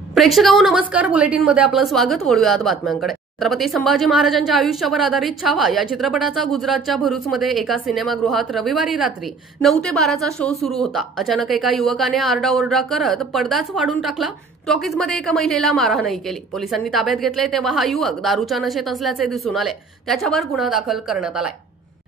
प्रेक्षकांनो नमस्कार, बुलेटिन मध्ये आपलं स्वागत. वळूयात बातम्यांकडे. छत्रपती संभाजी महाराजांच्या आयुष्यावर आधारित छावा या चित्रपटाचा गुजरातच्या भरूचमध्ये एका सिनेमागृहात रविवारी रात्री 9 ते 12चा शो सुरू होता. अचानक एका युवकाने आरडाओरडा करत पडदाच फाडून टाकला. टॉकीजमध्ये एका महिलेला मारहाणही केली. पोलिसांनी ताब्यात घेतले तेव्हा हा युवक दारूच्या नशेत असल्याचे दिसून आले. त्याच्यावर गुन्हा दाखल करण्यात आलाय.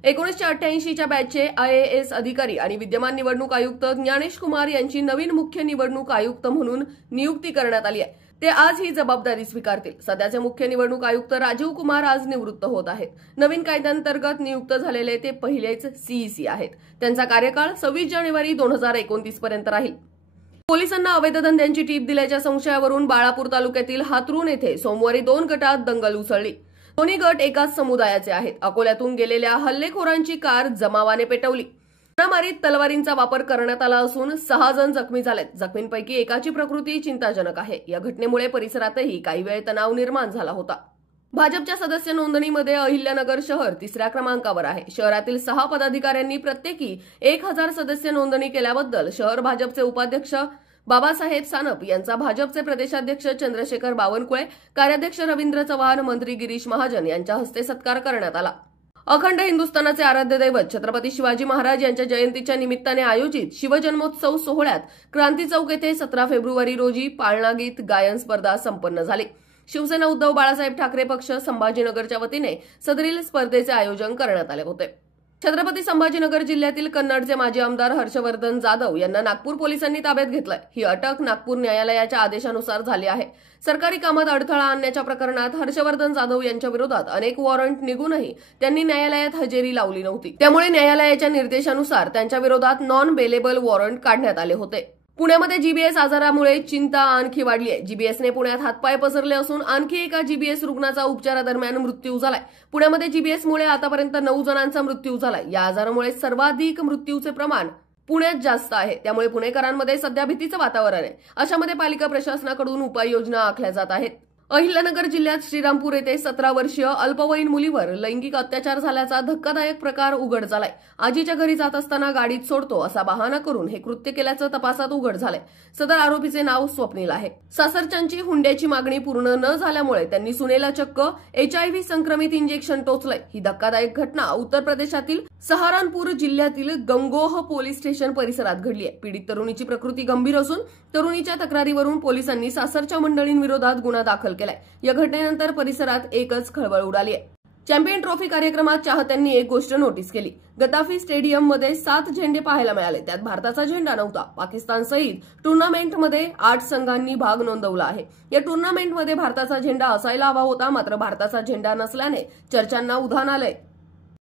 1988च्या बॅचचे IAS अधिकारी आणि विद्यमान निवडणूक आयुक्त ज्ञानेश कुमार यांची नवीन मुख्य निवडणूक आयुक्त म्हणून नियुक्ती करण्यात आली आहे. ते आज ही जबाबदारी स्वीकारतील. सध्याचे मुख्य निवडणूक आयुक्त राजीव कुमार आज निवृत्त होत आहेत. नवीन कायद्यांतर्गत नियुक्त झालेले ते पहिलेच CEC आहेत. त्यांचा कार्यकाळ 26 जानेवारी 2029 पर्यंत राहील. पोलिसांना अवैध धंद्यांची टीप दिल्याच्या संशयावरून बाळापूर तालुक्यातील हातरून येथे सोमवारी 2 गटात दंगल उसळली. दोन्ही गट एकाच समुदायाचे आहेत. अकोल्यातून गेलेल्या हल्लेखोरांची कार जमावाने पेटवली. मारामारीत तलवारींचा वापर करण्यात आला असून 6 जण जखमी झालेत. जखमींपैकी एकाची प्रकृती चिंताजनक आहे. या घटनेमुळे परिसरातही काही वेळ तणाव निर्माण झाला होता. भाजपच्या सदस्य नोंदणीमध्ये अहिल्यानगर शहर 3ऱ्या क्रमांकावर आहे. शहरातील 6 पदाधिकाऱ्यांनी प्रत्येकी 1000 सदस्य नोंदणी केल्याबद्दल शहर भाजपचे उपाध्यक्ष बाबासाहेब सानप यांचा भाजपचे प्रदेशाध्यक्ष चंद्रशेखर बावनकुळे, कार्याध्यक्ष रवींद्र चव्हाण, मंत्री गिरीश महाजन यांच्या हस्ते सत्कार करण्यात आला. अखंड हिंदुस्थानाचे आराध्य दैवत छत्रपती शिवाजी महाराज यांच्या जयंतीच्या निमित्ताने आयोजित शिवजन्मोत्सव सोहळ्यात क्रांती चौक येथे 17 फेब्रुवारी रोजी पाळणा गीत गायन स्पर्धा संपन्न झाली. शिवसेना उद्धव बाळासाहेब ठाकरे पक्ष संभाजीनगरच्या वतीने सदरील स्पर्धेचे आयोजन करण्यात आले होते. छत्रपती संभाजीनगर जिल्ह्यातील कन्नडचे माजी आमदार हर्षवर्धन जाधव यांना नागपूर पोलिसांनी ताब्यात घेतलंय. ही अटक नागपूर न्यायालयाच्या आदेशानुसार झाली आहे. सरकारी कामात अडथळा आणण्याच्या प्रकरणात हर्षवर्धन जाधव यांच्या विरोधात अनेक वॉरंट निघूनही त्यांनी न्यायालयात हजेरी लावली नव्हती. त्यामुळे न्यायालयाच्या निर्देशानुसार त्यांच्या विरोधात नॉन बेलेबल वॉरंट काढण्यात आले होते. पुण्यामध्ये GBS आजारामुळे चिंता आणखी वाढली आहे. GBSने पुण्यात हातपाय पसरले असून आणखी एका GBS रुग्णाचा उपचारादरम्यान मृत्यू झालाय. पुण्यामध्ये GBSमुळे आतापर्यंत 9 जणांचा मृत्यू झालाय. या आजारामुळे सर्वाधिक मृत्यूचे प्रमाण पुण्यात जास्त आहे. त्यामुळे पुणेकरांमध्ये सध्या भीतीचं वातावरण आहे. अशामध्ये पालिका प्रशासनाकडून उपाययोजना आखल्या जात आहेत. अहिल्यानगर जिल्ह्यात श्रीरामपूर येथे 17 वर्षीय अल्पवयीन मुलीवर लैंगिक अत्याचार झाल्याचा धक्कादायक प्रकार उघड झालाय. आजीच्या घरी जात असताना गाडीत सोडतो असा बहाणा करून हे कृत्य केल्याचं तपासात उघड झालंय. सदर आरोपीचे नाव स्वप्नील आहे. सासरच्यांची हुंड्याची मागणी पूर्ण न झाल्यामुळे त्यांनी सुनेला चक्क HIV संक्रमित इंजेक्शन टोचलंय. ही धक्कादायक घटना उत्तर प्रदेशातील सहारनपूर जिल्ह्यातील गंगोह पोलीस स्टेशन परिसरात घडली आहे. पीडित तरुणीची प्रकृती गंभीर असून तरुणीच्या तक्रारीवरून पोलिसांनी सासरच्या मंडळींविरोधात गुन्हा दाखल केलाय. या घटनेनंतर परिसरात एकच खळबळ उडाली आहे. चॅम्पियन ट्रॉफी कार्यक्रमात चाहत्यांनी एक गोष्ट नोटीस केली. गद्दाफी स्टेडियममध्ये 7 झेंडे पाहायला मिळाले. त्यात भारताचा झेंडा नव्हता. पाकिस्तानसहित टुर्नामेंटमध्ये 8 संघांनी भाग नोंदवला आहे. या टुर्नामेंटमध्ये भारताचा झेंडा असायला हवा होता, मात्र भारताचा झेंडा नसल्याने चर्चांना उधाण आलंय.